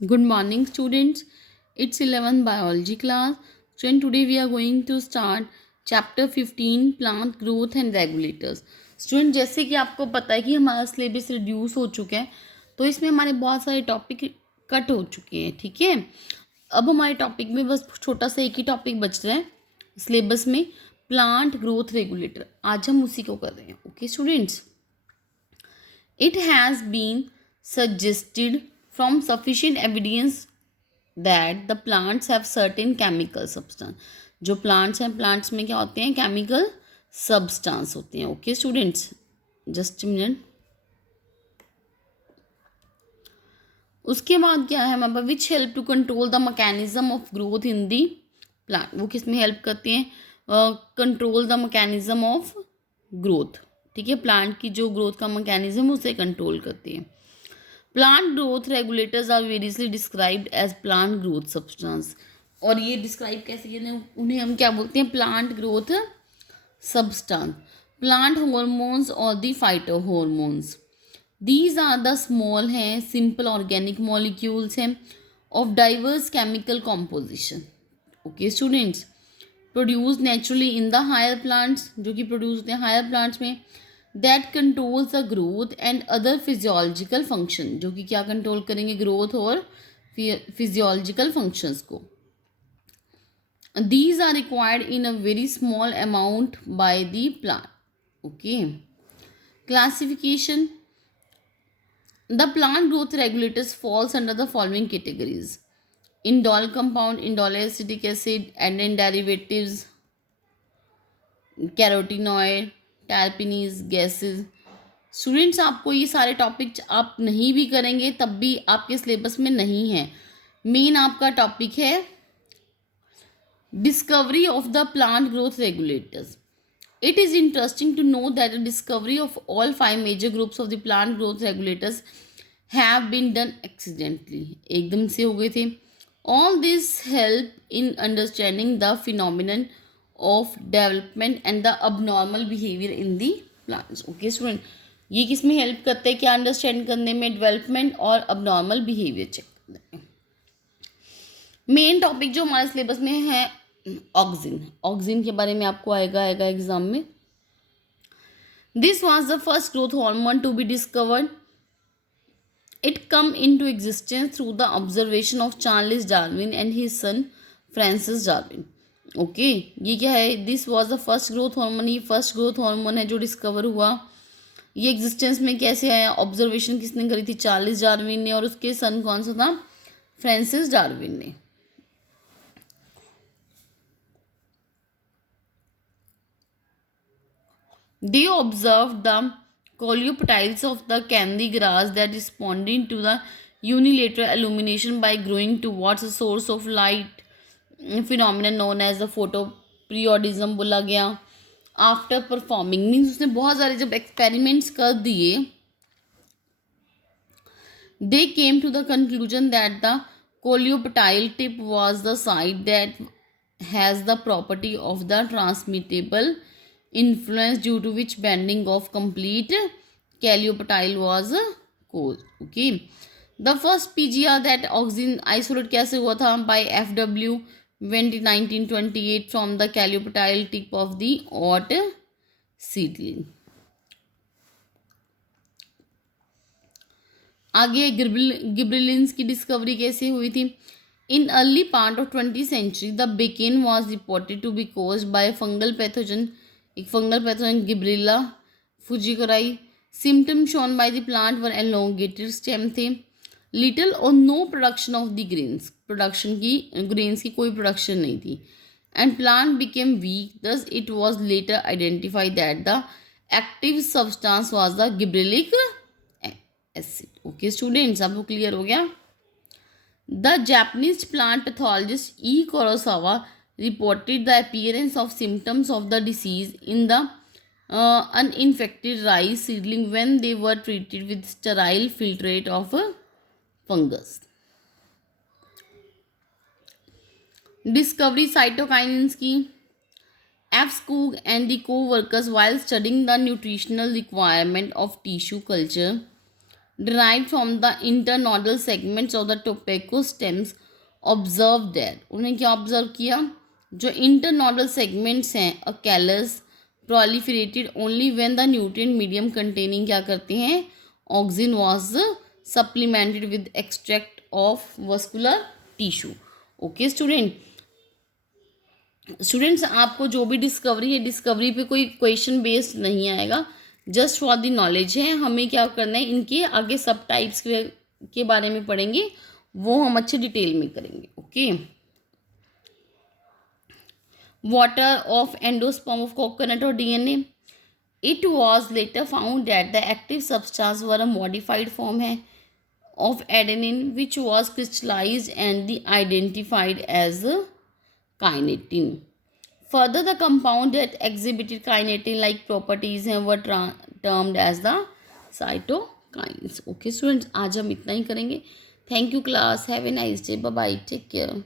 Good morning, students. It's 11th biology class. Student, today we are going to start chapter 15 plant growth and regulators. Student, जैसे कि आपको पता है कि हमारा सिलेबस रिड्यूस हो चुका है, तो इसमें हमारे बहुत सारे टॉपिक कट हो चुके हैं. ठीक है, अब हमारे टॉपिक में बस छोटा सा एक ही टॉपिक बच रहा है सिलेबस में, प्लांट ग्रोथ रेगुलेटर. आज हम उसी को कर रहे हैं. Okay students, it has been suggested from sufficient evidence that the plants have certain chemical substance. जो plants हैं, plants में क्या होते हैं? chemical substance होते हैं. Okay students, just minute. उसके बाद क्या है हमारे पास? Which help to control the mechanism of growth in the plant. वो किस में हेल्प करती हैं? Control the mechanism of growth. ठीक है, प्लांट की जो ग्रोथ का मैकेनिज्म उसे कंट्रोल करती है. Plant growth regulators are variously described as plant growth substance. और ये डिस्क्राइब कैसे किए? उन्हें हम क्या बोलते हैं? Plant growth substance. Plant hormones और the phyto hormones. These are the small हैं, सिंपल ऑर्गेनिक मॉलिक्यूल्स हैं of diverse chemical composition. Okay students, produce naturally in the higher plants, जो कि प्रोड्यूस होते हैं हायर प्लांट्स में. That controls the growth and other physiological function, जो कि क्या कंट्रोल करेंगे? ग्रोथ और फिजियोलॉजिकल फंक्शंस को. These are required in a very small amount by the plant. Okay. Classification. The plant growth regulators falls under the following categories: indole compound, indole acetic acid, adenine derivatives, carotenoid, terpenes, gases. Students, आपको ये सारे topic आप नहीं भी करेंगे तब भी आपके सिलेबस में नहीं है. मेन आपका टॉपिक है discovery of the plant growth regulators. It is interesting to know that the discovery of all five major groups of the plant growth regulators have been done accidentally. एकदम से हो गए थे. All this help in understanding the phenomenon of development and the abnormal behavior in the plants. Okay student, ये किस में help करते हैं? क्या अंडरस्टैंड करने में? डेवलपमेंट और अबनॉर्मल बिहेवियर चेक करने में. मेन टॉपिक जो हमारे सिलेबस में है ऑक्सिन. ऑक्सिन के बारे में आपको आएगा एग्जाम में. This was the first growth hormone to be discovered. It come into existence through the observation of Charles Darwin and his son Francis Darwin. Okay, ये क्या है? This was the first growth hormone. ये first growth hormone है जो discover हुआ. ये existence में कैसे आया? ऑब्जर्वेशन किसने करी थी? चार्ल्स डार्विन ने. और उसके सन कौन सा था? फ्रांसिस डार्विन ने. They observed the coleoptiles of the candy grass that responding to the unilateral illumination by growing towards a source of light, phenomenon known as the photoperiodism बोला गया. आफ्टर परफॉर्मिंग मीन्स उसने बहुत सारे जब experiments कर दिए, they came to the conclusion that the coleoptile tip was the site that has the property of the transmittable influence, due to which bending of complete coleoptile was caused. Okay, the first PGR that auxin isolate कैसे हुआ था? by FW 1928 from the coleoptile tip of the oat seedling. आगे गिब्रेलिन्स की discovery कैसे हुई थी? In early part of 20th century the bakanae was reported to be caused by fungal pathogen. एक fungal pathogen Gibberella fujikuroi. Symptom shown by the plant were elongated stem थे. Little और no production of the grains. Production की grains की कोई production नहीं थी. And plant became weak. Thus it was later identified that the active substance was the gibberellic acid. Okay students, आपको clear हो गया? The Japanese plant pathologist E Kurosawa reported the appearance of symptoms of the disease in the uninfected rice seedling when they were treated with sterile filtrate of fungus. Discovery cytokinins की. F. Skoog and the co-workers, while studying the nutritional requirement of tissue culture, derived from the internodal segments of the tobacco stems observed there. उन्हें क्या observe किया, जो internodal segments हैं a callus proliferated only when the nutrient medium containing क्या करते हैं auxin was supplemented with extract of vascular tissue. Okay students आपको जो भी डिस्कवरी है, डिस्कवरी पे कोई क्वेश्चन बेस्ड नहीं आएगा, जस्ट फॉर द नॉलेज है. हमें क्या करना है, इनके आगे सब टाइप्स के बारे में पढ़ेंगे, वो हम अच्छे डिटेल में करेंगे. Okay, water of endosperm of coconut और DNA. It was later found that the active substance were a modified form है of adenine which was crystallized and identified as kinetin. Further, the compound that exhibited kinetin-like properties were termed as the cytokines. Okay students, आज हम इतना ही करेंगे. Thank you class. Have a nice day. Bye bye. Take care.